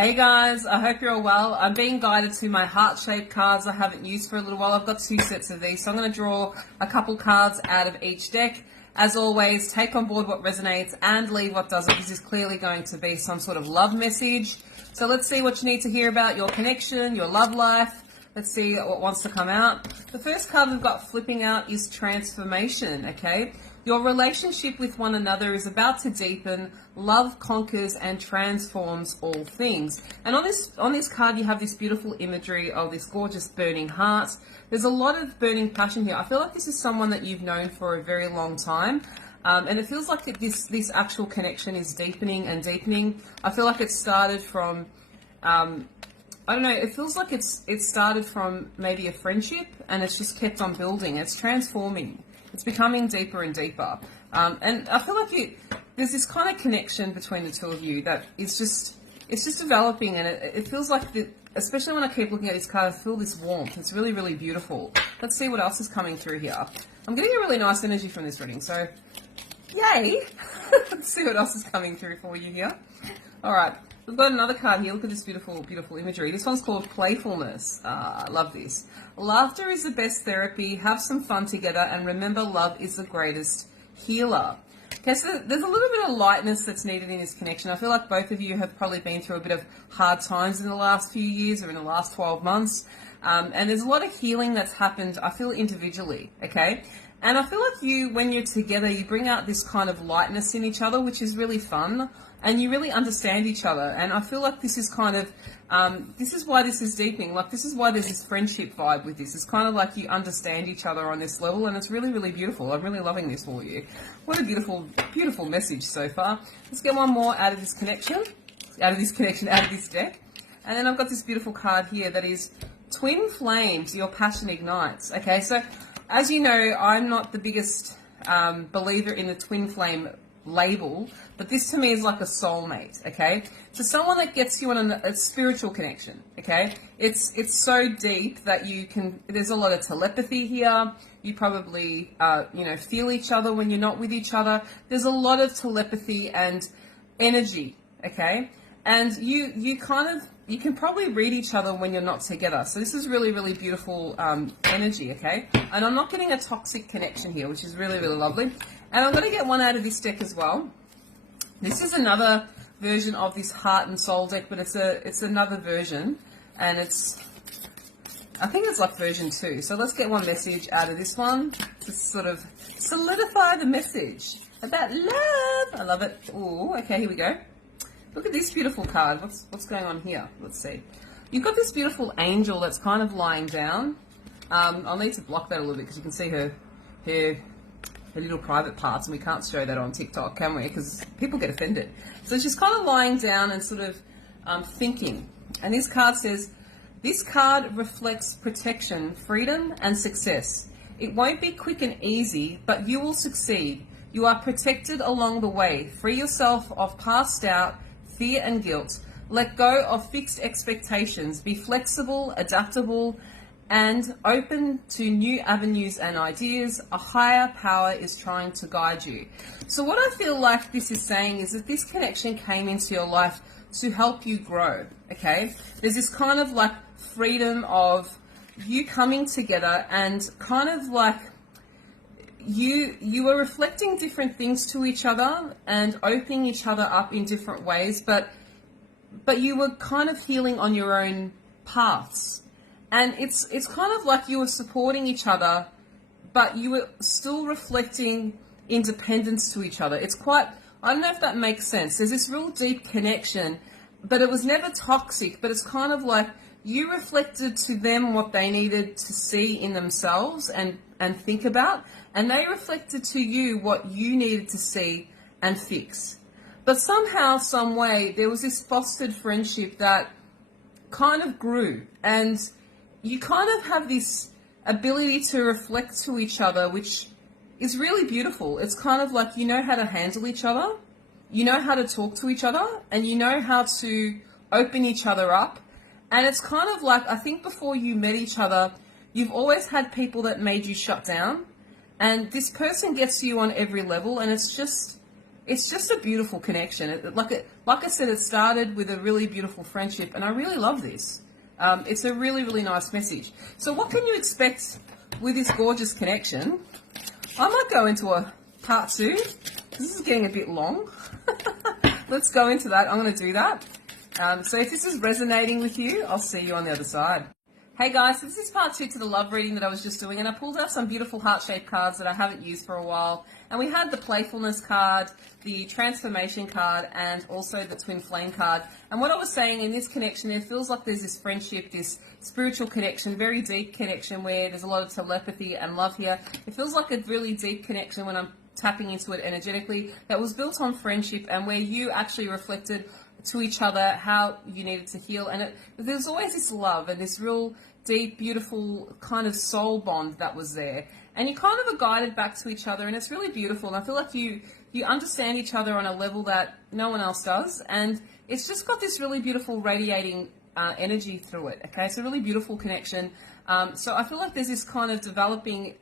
Hey guys, I hope you're all well. I'm being guided to my heart-shaped cards I haven't used for a little while. I've got 2 sets of these, so I'm going to draw a couple cards out of each deck. As always, take on board what resonates and leave what doesn't. This is clearly going to be some sort of love message. So let's see what you need to hear about your connection, your love life. Let's see what wants to come out. The first card we've got flipping out is transformation, okay? Your relationship with one another is about to deepen. Love conquers and transforms all things. And on this card, you have this beautiful imagery of this gorgeous burning heart. There's a lot of burning passion here. I feel like this is someone that you've known for a very long time. And it feels like this actual connection is deepening and deepening. I feel like it started from, I don't know, it feels like it started from maybe a friendship and it's just kept on building. It's transforming. It's becoming deeper and deeper. And I feel like there's this kind of connection between the two of you that it's just developing, and it feels like, especially when I keep looking at this card, I feel this warmth. It's really, really beautiful. Let's see what else is coming through here. I'm getting a really nice energy from this reading, so yay! Let's see what else is coming through for you here. All right. We've got another card here. Look at this beautiful, beautiful imagery. This one's called Playfulness. I love this. Laughter is the best therapy. Have some fun together, and remember, love is the greatest healer. Okay, so there's a little bit of lightness that's needed in this connection. I feel like both of you have probably been through a bit of hard times in the last few years or in the last 12 months. And there's a lot of healing that's happened, I feel, individually, okay? And I feel like when you're together, you bring out this kind of lightness in each other, which is really fun. And you really understand each other. And I feel like this is kind of, this is why this is deepening. Like, this is why there's this friendship vibe with this. It's kind of like you understand each other on this level, and it's really, really beautiful. I'm really loving this for you. What a beautiful, beautiful message so far. Let's get one more out of this connection, out of this deck. And then I've got this beautiful card here that is Twin Flames, Your Passion Ignites. Okay, so as you know, I'm not the biggest believer in the twin flame label, but this to me is like a soulmate, okay? So someone that gets you on a spiritual connection, okay? It's so deep that there's a lot of telepathy here. You probably, feel each other when you're not with each other. There's a lot of telepathy and energy, okay? And you can probably read each other when you're not together. So this is really, really beautiful energy, okay? And I'm not getting a toxic connection here, which is really, really lovely. And I'm going to get one out of this deck as well. This is another version of this Heart and Soul deck, but it's another version. And I think it's like version 2. So let's get one message out of this one to sort of solidify the message about love. I love it. Ooh, okay, here we go. Look at this beautiful card. What's going on here? Let's see. You've got this beautiful angel that's kind of lying down. I'll need to block that a little bit because you can see her little private parts, and we can't show that on TikTok, can we? Because people get offended. So she's kind of lying down and sort of thinking. And this card says, this card reflects protection, freedom, and success. It won't be quick and easy, but you will succeed. You are protected along the way. Free yourself of past doubt, fear and guilt. Let go of fixed expectations. Be flexible, adaptable, and open to new avenues and ideas. A higher power is trying to guide you. So what I feel like this is saying is that this connection came into your life to help you grow, okay? There's this kind of like freedom of you coming together and kind of like you were reflecting different things to each other and opening each other up in different ways, but you were kind of healing on your own paths. And it's kind of like you were supporting each other, but you were still reflecting independence to each other. It's quite, I don't know if that makes sense. There's this real deep connection, but it was never toxic, but it's kind of like you reflected to them what they needed to see in themselves and think about, and they reflected to you what you needed to see and fix. But somehow, some way, there was this fostered friendship that kind of grew, and you kind of have this ability to reflect to each other, which is really beautiful. It's kind of like you know how to handle each other, you know how to talk to each other, and you know how to open each other up. And it's kind of like, I think before you met each other, you've always had people that made you shut down, and this person gets you on every level, and it's it's just a beautiful connection. Like I said, it started with a really beautiful friendship, and I really love this. It's a really, really nice message. So what can you expect with this gorgeous connection? I might go into a part 2. This is getting a bit long. Let's go into that. I'm going to do that. So if this is resonating with you, I'll see you on the other side. Hey guys, so this is part 2 to the love reading that I was just doing, and I pulled out some beautiful heart-shaped cards that I haven't used for a while. And we had the playfulness card, the transformation card, and also the twin flame card. And what I was saying, in this connection, it feels like there's this friendship, this spiritual connection, very deep connection where there's a lot of telepathy and love here. It feels like a really deep connection when I'm tapping into it energetically that was built on friendship, and where you actually reflected to each other how you needed to heal. And there's always this love and this real deep, beautiful kind of soul bond that was there. And you kind of are guided back to each other, and it's really beautiful. And I feel like you understand each other on a level that no one else does. And it's just got this really beautiful radiating energy through it. Okay, it's a really beautiful connection. So I feel like there's this kind of developing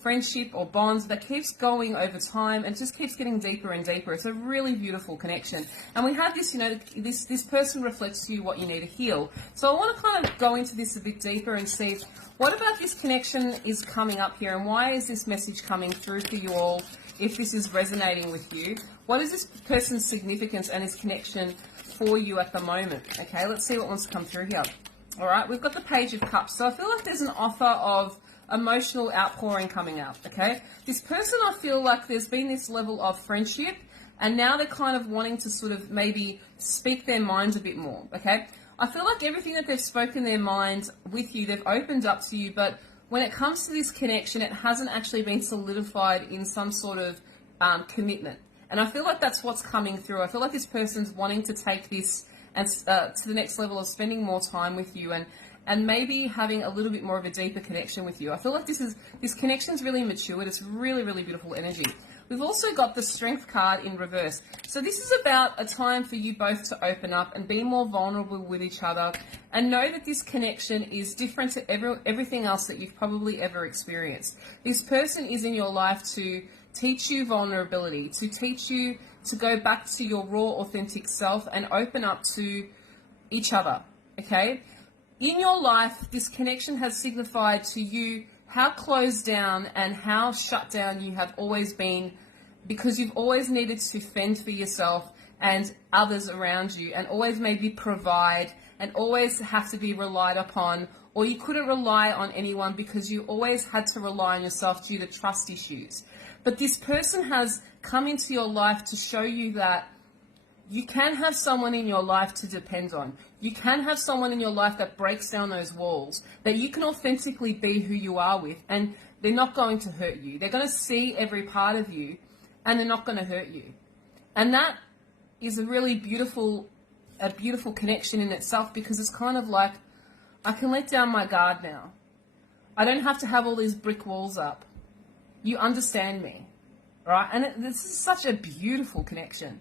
friendship or bonds that keeps going over time and just keeps getting deeper and deeper. It's a really beautiful connection. And we have this, this person reflects to you what you need to heal. So I want to kind of go into this a bit deeper and see what about this connection is coming up here, and why is this message coming through for you all if this is resonating with you? What is this person's significance and his connection for you at the moment? Okay, let's see what wants to come through here. All right, we've got the Page of Cups. So I feel like there's an offer of emotional outpouring coming out, okay? This person, I feel like there's been this level of friendship, and now they're kind of wanting to sort of maybe speak their minds a bit more, okay? I feel like everything that they've spoken their mind with you, they've opened up to you, but when it comes to this connection, it hasn't actually been solidified in some sort of commitment. And I feel like that's what's coming through. I feel like this person's wanting to take this and to the next level of spending more time with you, and maybe having a little bit more of a deeper connection with you. I feel like this connection's really matured. It's really, really beautiful energy. We've also got the Strength card in reverse. So this is about a time for you both to open up and be more vulnerable with each other, and know that this connection is different to everything else that you've probably ever experienced. This person is in your life to teach you vulnerability, to teach you to go back to your raw, authentic self and open up to each other, okay? In your life, this connection has signified to you how closed down and how shut down you have always been, because you've always needed to fend for yourself and others around you, and always maybe provide, and always have to be relied upon, or you couldn't rely on anyone because you always had to rely on yourself due to trust issues. But this person has come into your life to show you that you can have someone in your life to depend on. You can have someone in your life that breaks down those walls, that you can authentically be who you are with, and they're not going to hurt you. They're going to see every part of you, and they're not going to hurt you. And that is a really beautiful connection in itself, because it's kind of like, I can let down my guard now. I don't have to have all these brick walls up. You understand me, right? And this is such a beautiful connection.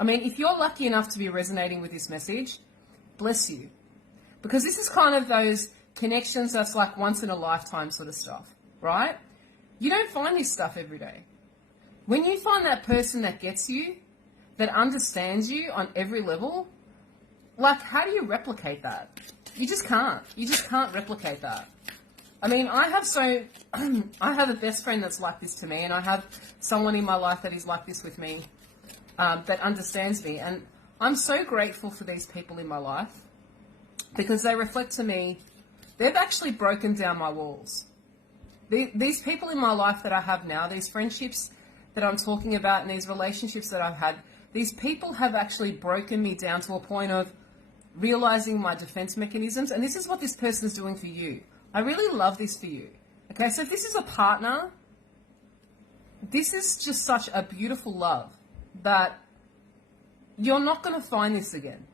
I mean, if you're lucky enough to be resonating with this message, bless you. Because this is kind of those connections that's like once in a lifetime sort of stuff, right? You don't find this stuff every day. When you find that person that gets you, that understands you on every level, like, how do you replicate that? You just can't. You just can't replicate that. I mean, I have a best friend that's like this to me, and I have someone in my life that is like this with me, that understands me. And I'm so grateful for these people in my life, because they reflect to me, they've actually broken down my walls. These people in my life that I have now, these friendships that I'm talking about, and these relationships that I've had, these people have actually broken me down to a point of realizing my defense mechanisms. And this is what this person is doing for you. I really love this for you. Okay, so if this is a partner, this is just such a beautiful love that you're not going to find this again.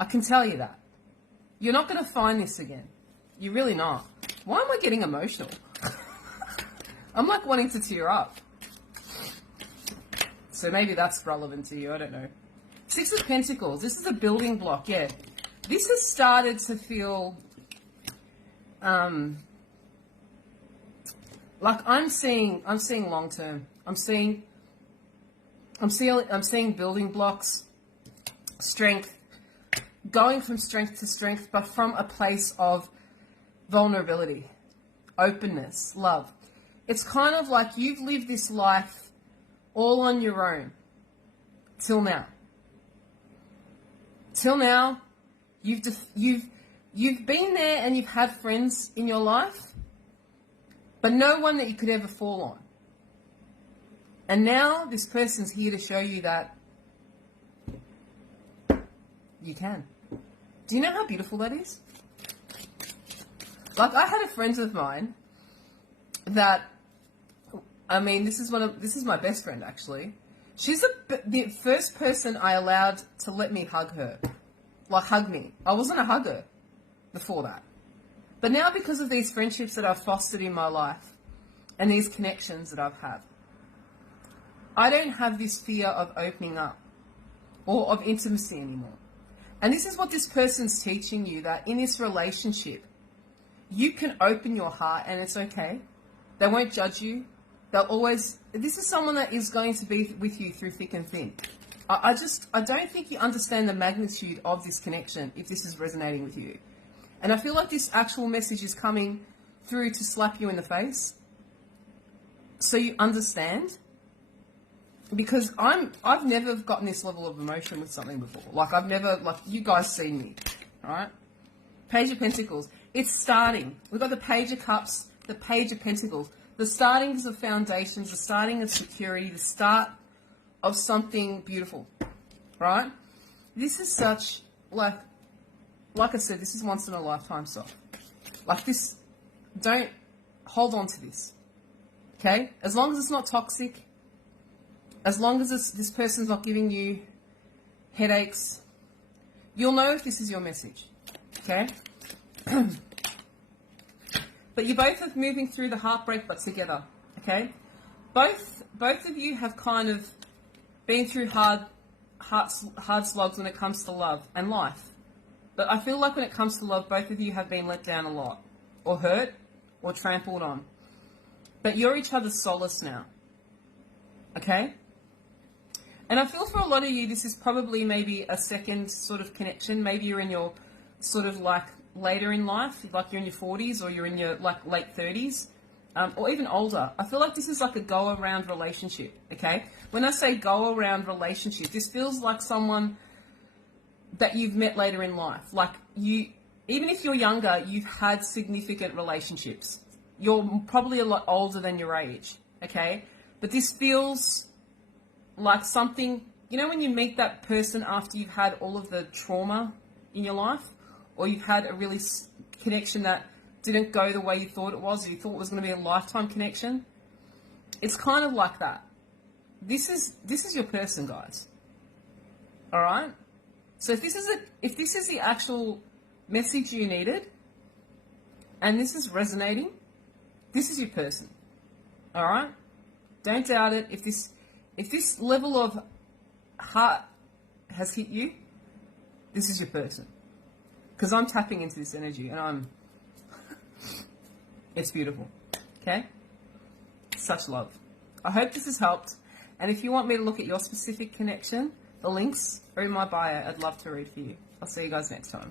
I can tell you that. You're not going to find this again. You're really not. Why am I getting emotional? I'm like wanting to tear up. So maybe that's relevant to you, I don't know. Six of Pentacles, this is a building block, yeah. This has started to feel like I'm seeing long term. I'm seeing I'm seeing building blocks, strength, going from strength to strength, but from a place of vulnerability, openness, love. It's kind of like you've lived this life all on your own till now. Till now, you've been there and you've had friends in your life, but no one that you could ever fall on. And now this person's here to show you that you can. Do you know how beautiful that is? Like, I had a friend of mine that, I mean, this is my best friend actually. She's the first person I allowed to let me hug her. Like, hug me. I wasn't a hugger before that. But now, because of these friendships that I've fostered in my life and these connections that I've had, I don't have this fear of opening up or of intimacy anymore. And this is what this person's teaching you, that in this relationship, you can open your heart and it's okay. They won't judge you. They'll always, this is someone that is going to be with you through thick and thin. I don't think you understand the magnitude of this connection if this is resonating with you. And I feel like this actual message is coming through to slap you in the face so you understand. Because I've never gotten this level of emotion with something before. Like, I've never, like, you guys seen me, right? Page of Pentacles. It's starting. We've got the Page of Cups, the Page of Pentacles. The startings of foundations, the starting of security, the start of something beautiful, right? This is such, like I said, this is once in a lifetime stuff. Like this, don't hold on to this, okay? As long as it's not toxic, as long as this person's not giving you headaches, you'll know if this is your message, okay? But you both are moving through the heartbreak, but together, okay? Both of you have kind of been through hard slugs when it comes to love and life. But I feel like when it comes to love, both of you have been let down a lot, or hurt, or trampled on. But you're each other's solace now, okay? And I feel for a lot of you, this is probably maybe a second sort of connection. Maybe you're in your sort of like later in life, like you're in your 40s or you're in your like late 30s, or even older. I feel like this is like a go-around relationship, okay? When I say go-around relationship, this feels like someone that you've met later in life. Like you, even if you're younger, you've had significant relationships. You're probably a lot older than your age, okay? But this feels like something, you know, when you meet that person after you've had all of the trauma in your life, or you've had a really connection that didn't go the way you thought it was, or you thought it was going to be a lifetime connection. It's kind of like that. This is your person, guys. All right. So if this is the actual message you needed, and this is resonating, this is your person. All right. Don't doubt it. If this level of heart has hit you, this is your person. Because I'm tapping into this energy and it's beautiful. Okay? Such love. I hope this has helped. And if you want me to look at your specific connection, the links are in my bio. I'd love to read for you. I'll see you guys next time.